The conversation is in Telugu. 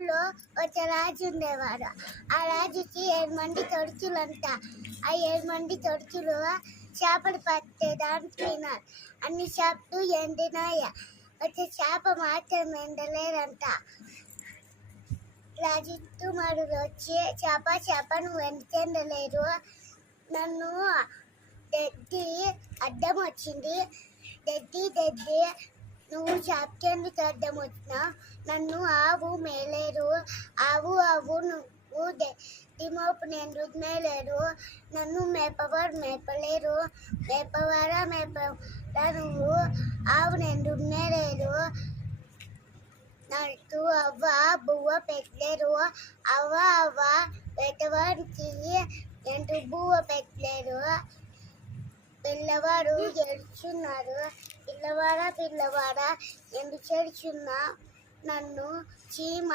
లో ఒక రాజు ఉండేవాడు. ఆ రాజుకి 7 మంది తొడుచులంట. ఆ 7 మంది తొడుచులు చేపలు పట్టేదానికి పోయినారు. అన్ని చేపలు ఎండినాయ. ఒక చేప మాత్రం ఎండలేదంట. రాజకుమారుడు వచ్చి, చేప నువ్వు ఎందుకు ఎండలేదు? నన్ను దెద్ది అడ్డం వచ్చింది. దెద్ది నువ్వు చేపకెందుకు అడ్డం వచ్చినావు? నన్ను ఆవు మేలేరు. ఆవు నువ్వు దిమోపు ఎందుకు మేలేరు? నన్ను మేపలేరు. మేపవారా నువ్వు ఆవును ఎందుకు మేలేరు? నాకు అవ్వ బువ్వ పెట్టలేరు. అవ్వ పెట్టవాడికి ఎందుకు బువ్వ పెట్టలేరు? పిల్లవాడు ఏడుచున్నారు. పిల్లవాడా ఎందుకు ఏడుచున్నా? నన్ను చీమ